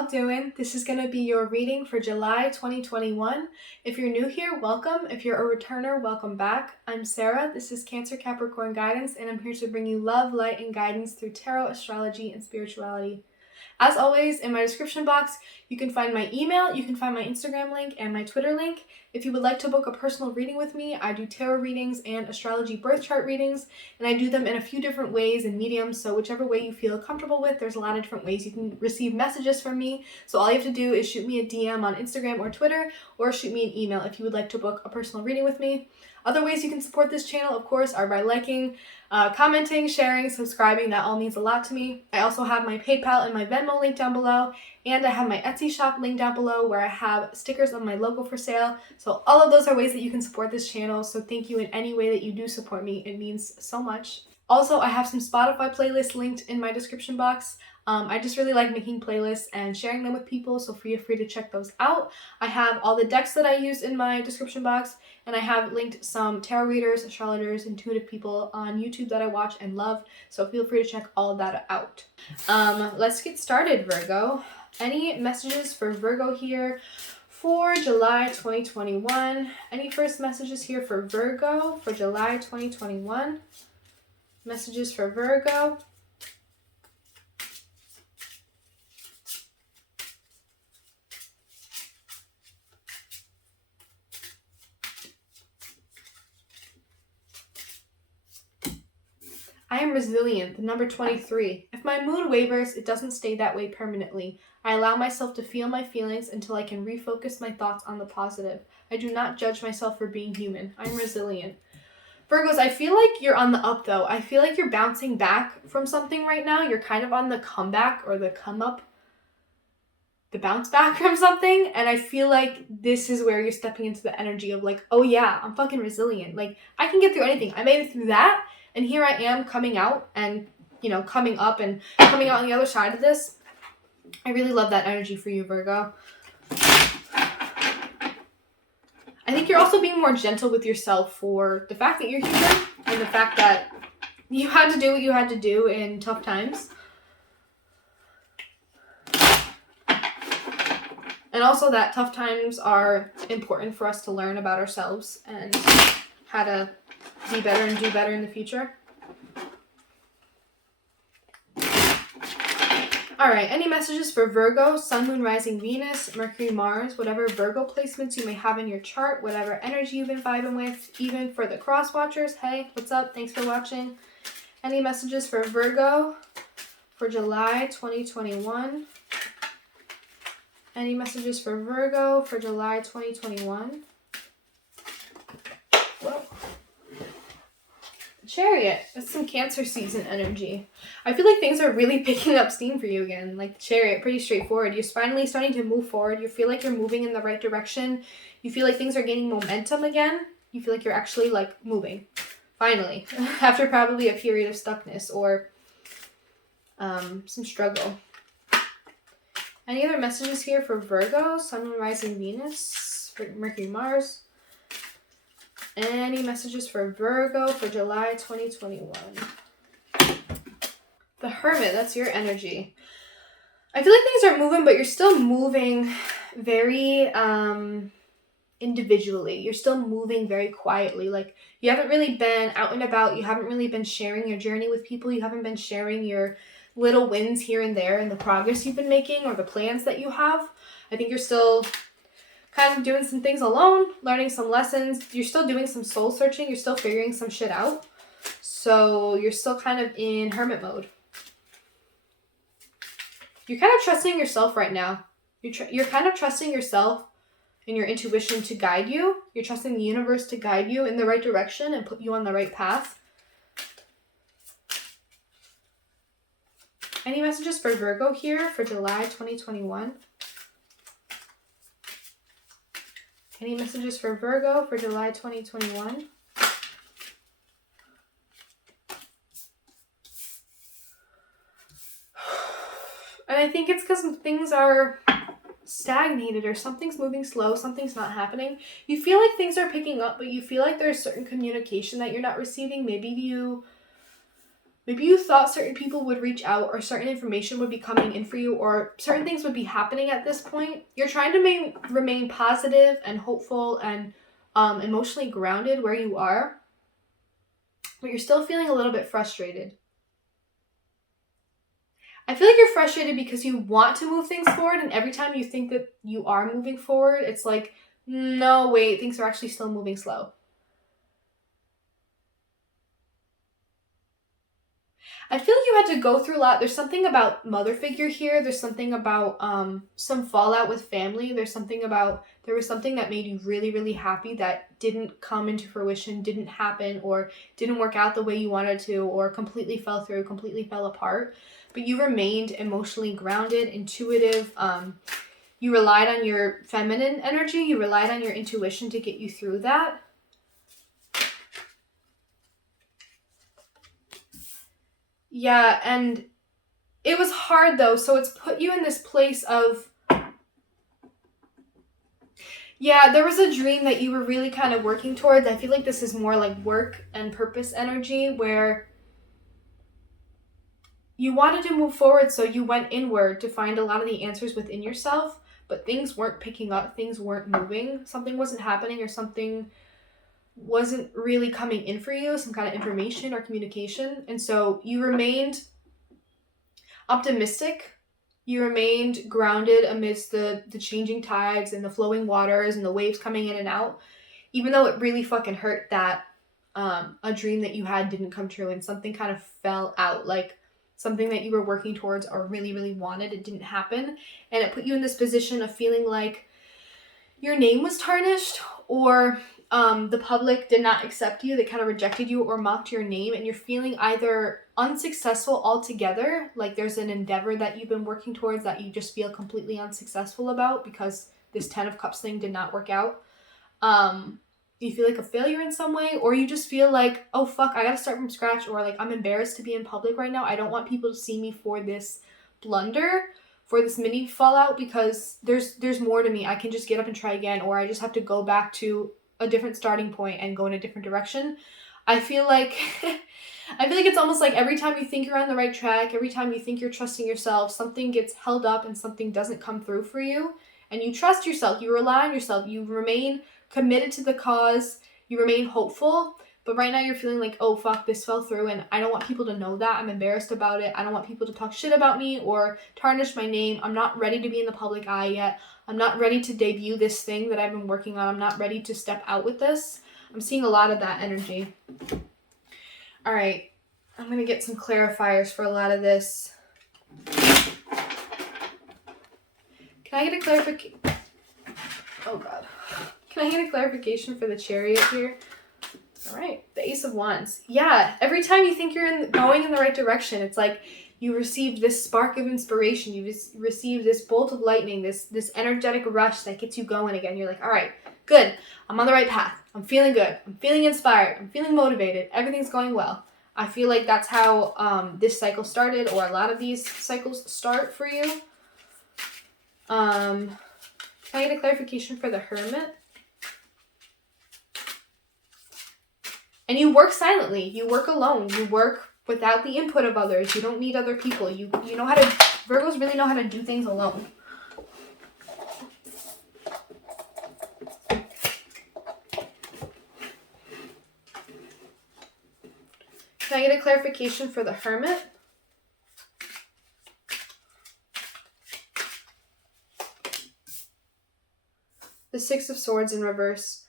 y'all doing? This is going to be your reading for July 2021. If you're new here, welcome. If you're a returner, welcome back. I'm Sarah. This is Cancer Capricorn Guidance, and I'm here to bring you love, light, and guidance through tarot, astrology, and spirituality. As always, in my description box, you can find my email, you can find my Instagram link, and my Twitter link. If you would like to book a personal reading with me, I do tarot readings and astrology birth chart readings, and I do them in a few different ways and mediums, so whichever way you feel comfortable with, there's a lot of different ways you can receive messages from me. So all you have to do is shoot me a DM on Instagram or Twitter, or shoot me an email if you would like to book a personal reading with me. Other ways you can support this channel, of course, are by liking, commenting, sharing, subscribing. That all means a lot to me. I also have my PayPal and my Venmo link down below, and I have my Etsy shop link down below where I have stickers of my logo for sale. So all of those are ways that you can support this channel. So thank you in any way that you do support me. It means so much. Also, I have some Spotify playlists linked in my description box. I just really like making playlists and sharing them with people, so feel free to check those out. I have all the decks that I use in my description box, and I have linked some tarot readers, astrologers, intuitive people on YouTube that I watch and love, so feel free to check all of that out. Let's get started, Virgo. Any messages for Virgo here for July 2021? Any first messages here for Virgo for July 2021? Messages for Virgo. I am resilient, the number 23. If my mood wavers, it doesn't stay that way permanently. I allow myself to feel my feelings until I can refocus my thoughts on the positive. I do not judge myself for being human. I'm resilient. Virgos, I feel like you're on the up though. I feel like you're bouncing back from something right now. You're kind of on the comeback or the come up, the bounce back from something. And I feel like this is where you're stepping into the energy of like, oh yeah, I'm fucking resilient. Like I can get through anything. I made it through that. And here I am coming out and, coming up and coming out on the other side of this. I really love that energy for you, Virgo. I think you're also being more gentle with yourself for the fact that you're human and the fact that you had to do what you had to do in tough times. And also that tough times are important for us to learn about ourselves and how to be better and do better in the future. Alright, any messages for Virgo, Sun, Moon, Rising, Venus, Mercury, Mars, whatever Virgo placements you may have in your chart, whatever energy you've been vibing with, even for the cross watchers. Hey, what's up? Thanks for watching. Any messages for Virgo for July 2021? Any messages for Virgo for July 2021? Whoa. Chariot. That's some Cancer season energy. I feel like things are really picking up steam for you again. Like the Chariot, pretty straightforward. You're finally starting to move forward. You feel like you're moving in the right direction. You feel like things are gaining momentum again. You feel like you're actually like moving. Finally. After probably a period of stuckness or some struggle. Any other messages here for Virgo, Sun, Moon, Rising, Venus, for Mercury, Mars? Any messages for Virgo for July 2021? The Hermit, that's your energy. I feel like things are moving, but you're still moving very individually. You're still moving very quietly. Like you haven't really been out and about. You haven't really been sharing your journey with people. You haven't been sharing your little wins here and there and the progress you've been making or the plans that you have. I think you're still kind of doing some things alone, learning some lessons. You're still doing some soul searching. You're still figuring some shit out. So you're still kind of in hermit mode. You're kind of trusting yourself right now. You're kind of trusting yourself and your intuition to guide you. You're trusting the universe to guide you in the right direction and put you on the right path. Any messages for Virgo here for July 2021? Any messages for Virgo for July 2021? And I think it's because things are stagnated or something's moving slow, something's not happening. You feel like things are picking up, but you feel like there's certain communication that you're not receiving. Maybe Maybe you thought certain people would reach out or certain information would be coming in for you or certain things would be happening at this point. You're trying to remain positive and hopeful and emotionally grounded where you are, but you're still feeling a little bit frustrated. I feel like you're frustrated because you want to move things forward, and every time you think that you are moving forward, it's like, no, wait, things are actually still moving slow. I feel like you had to go through a lot. There's something about mother figure here. There's something about some fallout with family. There was something that made you really, really happy that didn't come into fruition, didn't happen, or didn't work out the way you wanted to, or completely fell through, completely fell apart. But you remained emotionally grounded, intuitive. You relied on your feminine energy. You relied on your intuition to get you through that. Yeah, and it was hard though, so it's put you in this place of, yeah, there was a dream that you were really kind of working towards. I feel like this is more like work and purpose energy where you wanted to move forward, so you went inward to find a lot of the answers within yourself, but things weren't picking up, things weren't moving, something wasn't happening or something wasn't really coming in for you, some kind of information or communication, and so you remained optimistic. You remained grounded amidst the changing tides and the flowing waters and the waves coming in and out, even though it really fucking hurt that a dream that you had didn't come true and something kind of fell out, like something that you were working towards or really, really wanted, it didn't happen. And it put you in this position of feeling like your name was tarnished, or the public did not accept you. They kind of rejected you or mocked your name, and you're feeling either unsuccessful altogether, like there's an endeavor that you've been working towards that you just feel completely unsuccessful about because this 10 of Cups thing did not work out. You feel like a failure in some way, or you just feel like, oh fuck, I gotta start from scratch, or like, I'm embarrassed to be in public right now. I don't want people to see me for this blunder, for this mini fallout, because there's more to me. I can just get up and try again, or I just have to go back to a different starting point and go in a different direction. I feel like it's almost like every time you think you're on the right track, every time you think you're trusting yourself, something gets held up and something doesn't come through for you. And you trust yourself, you rely on yourself, you remain committed to the cause, you remain hopeful, but right now you're feeling like, oh fuck, this fell through and I don't want people to know that. I'm embarrassed about it. I don't want people to talk shit about me or tarnish my name. I'm not ready to be in the public eye yet. I'm not ready to debut this thing that I've been working on. I'm not ready to step out with this. I'm seeing a lot of that energy. All right, I'm going to get some clarifiers for a lot of this. Can I get a clarification? Oh God. Can I get a clarification for the Chariot here? All right, the Ace of Wands. Yeah, every time you think you're going in the right direction, it's like you received this spark of inspiration. You received this bolt of lightning, this energetic rush that gets you going again. You're like, all right, good. I'm on the right path. I'm feeling good. I'm feeling inspired. I'm feeling motivated. Everything's going well. I feel like that's how this cycle started, or a lot of these cycles start for you. Can I get a clarification for the Hermit? And you work silently. You work alone. You work without the input of others. You don't need other people. You know how to... Virgos really know how to do things alone. Can I get a clarification for the Hermit? The Six of Swords in reverse.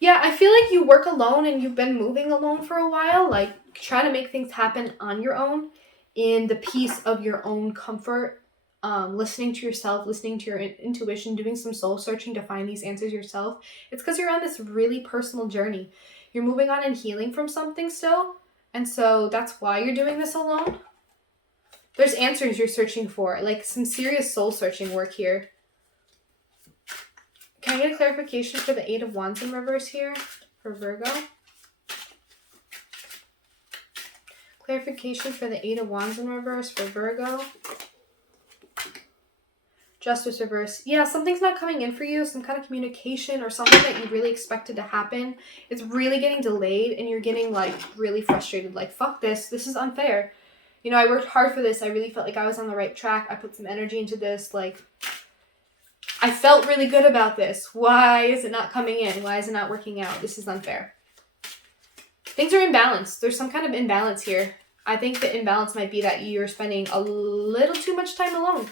Yeah, I feel like you work alone and you've been moving alone for a while, like trying to make things happen on your own in the peace of your own comfort, listening to yourself, listening to your intuition, doing some soul searching to find these answers yourself. It's because you're on this really personal journey. You're moving on and healing from something still, and so that's why you're doing this alone. There's answers you're searching for, like some serious soul searching work here. Can I get a clarification for the Eight of Wands in reverse here for Virgo? Clarification for the Eight of Wands in reverse for Virgo. Justice reverse. Yeah, something's not coming in for you. Some kind of communication or something that you really expected to happen. It's really getting delayed and you're getting like really frustrated. Like, fuck this. This is unfair. You know, I worked hard for this. I really felt like I was on the right track. I put some energy into this. Like, I felt really good about this. Why is it not coming in? Why is it not working out? This is unfair. Things are imbalanced. There's some kind of imbalance here. I think the imbalance might be that you're spending a little too much time alone.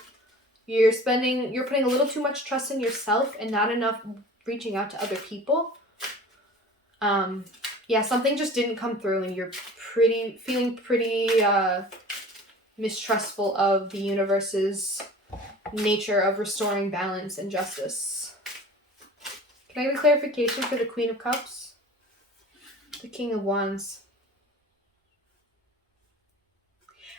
You're putting a little too much trust in yourself and not enough reaching out to other people. Yeah, something just didn't come through and you're feeling pretty mistrustful of the universe's nature of restoring balance and justice. Can I get a clarification for the Queen of Cups? The King of Wands.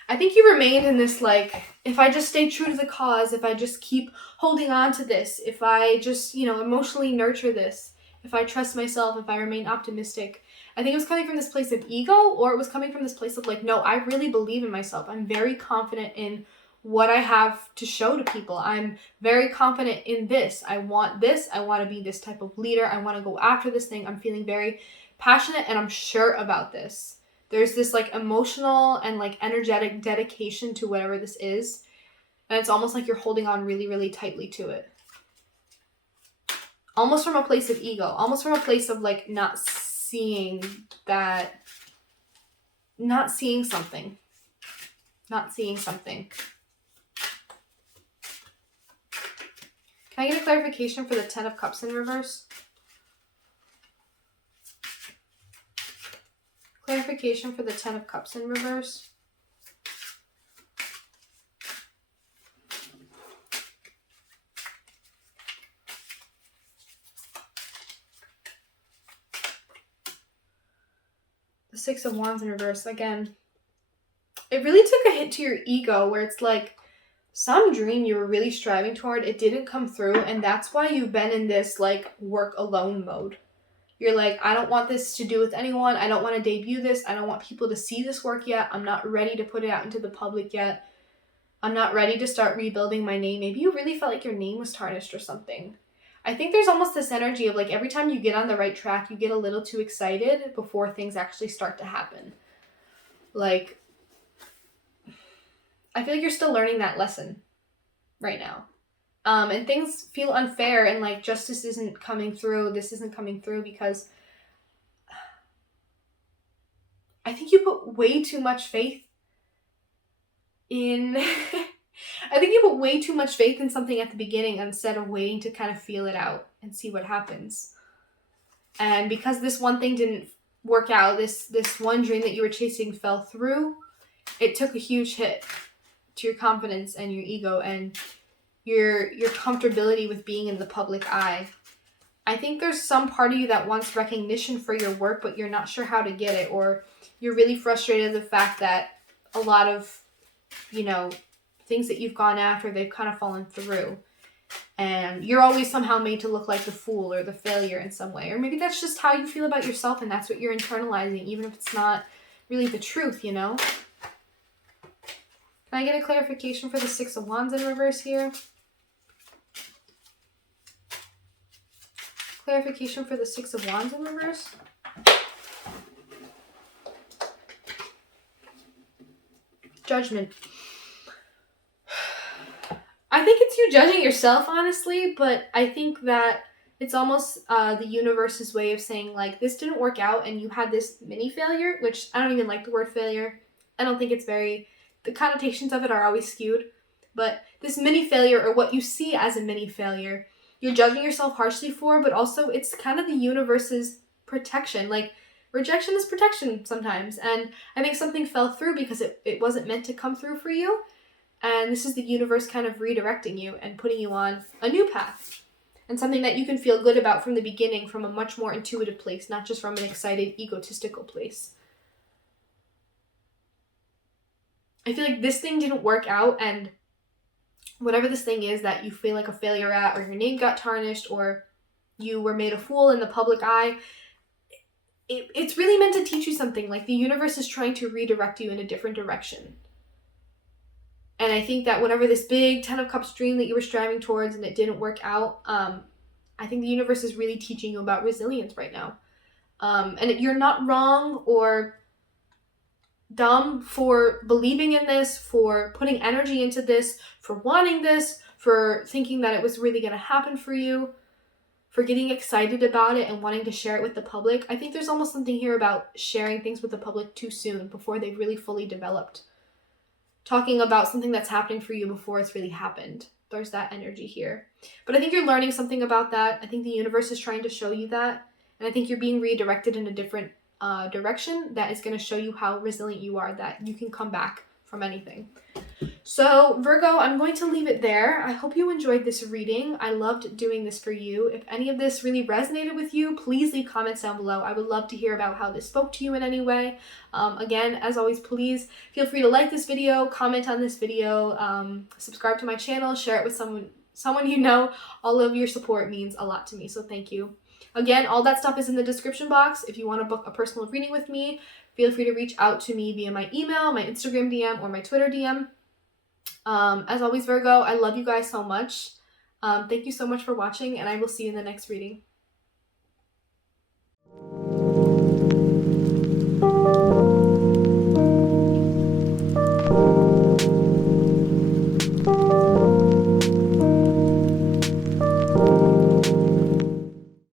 I think you remained in this, like, if I just stay true to the cause, if I just keep holding on to this, if I just, emotionally nurture this, if I trust myself, if I remain optimistic. I think it was coming from this place of ego, or it was coming from this place of like, no, I really believe in myself. I'm very confident in what I have to show to people. I'm very confident in this. I want this. I want to be this type of leader. I want to go after this thing. I'm feeling very passionate and I'm sure about this. There's this like emotional and like energetic dedication to whatever this is. And it's almost like you're holding on really, really tightly to it. Almost from a place of ego. Almost from a place of like not seeing something. Not seeing something. Can I get a clarification for the Ten of Cups in reverse? Clarification for the Ten of Cups in reverse. The Six of Wands in reverse. Again, it really took a hit to your ego where it's like some dream you were really striving toward, it didn't come through, and that's why you've been in this like work alone mode. You're like, I don't want this to do with anyone. I don't want to debut this. I don't want people to see this work yet. I'm not ready to put it out into the public yet. I'm not ready to start rebuilding my name. Maybe you really felt like your name was tarnished or something. I think there's almost this energy of like every time you get on the right track, you get a little too excited before things actually start to happen. Like, I feel like you're still learning that lesson right now. And things feel unfair and like justice isn't coming through. This isn't coming through because I think you put way too much faith in something at the beginning instead of waiting to kind of feel it out and see what happens. And because this one thing didn't work out, this one dream that you were chasing fell through, it took a huge hit to your confidence and your ego and your comfortability with being in the public eye. I think there's some part of you that wants recognition for your work, but you're not sure how to get it, or you're really frustrated at the fact that a lot of, things that you've gone after, they've kind of fallen through. And you're always somehow made to look like the fool or the failure in some way. Or maybe that's just how you feel about yourself and that's what you're internalizing, even if it's not really the truth, Can I get a clarification for the Six of Wands in reverse here? Clarification for the Six of Wands in reverse? Judgment. I think it's you judging yourself, honestly, but I think that it's almost the universe's way of saying, like, this didn't work out and you had this mini failure, which I don't even like the word failure. I don't think it's the connotations of it are always skewed, but this mini failure, or what you see as a mini failure, you're judging yourself harshly for, but also it's kind of the universe's protection. Like, rejection is protection sometimes, and I think something fell through because it wasn't meant to come through for you, and this is the universe kind of redirecting you and putting you on a new path, and something that you can feel good about from the beginning, from a much more intuitive place, not just from an excited, egotistical place. I feel like this thing didn't work out, and whatever this thing is that you feel like a failure at, or your name got tarnished, or you were made a fool in the public eye, it's really meant to teach you something. Like, the universe is trying to redirect you in a different direction. And I think that whenever this big 10 of Cups dream that you were striving towards and it didn't work out, I think the universe is really teaching you about resilience right now. And you're not wrong or dumb for believing in this, for putting energy into this, for wanting this, for thinking that it was really going to happen for you, for getting excited about it and wanting to share it with the public. I think there's almost something here about sharing things with the public too soon before they've really fully developed. Talking about something that's happening for you before it's really happened. There's that energy here. But I think you're learning something about that. I think the universe is trying to show you that. And I think you're being redirected in a different direction that is going to show you how resilient you are, that you can come back from anything. So Virgo, I'm going to leave it there. I hope you enjoyed this reading. I loved doing this for you. If any of this really resonated with you, please leave comments down below. I would love to hear about how this spoke to you in any way. Again, as always, please feel free to like this video, comment on this video, subscribe to my channel, share it with someone you know. All of your support means a lot to me, so thank you. Again, all that stuff is in the description box. If you want to book a personal reading with me, feel free to reach out to me via my email, my Instagram DM, or my Twitter DM. As always, Virgo, I love you guys so much. Thank you so much for watching, and I will see you in the next reading.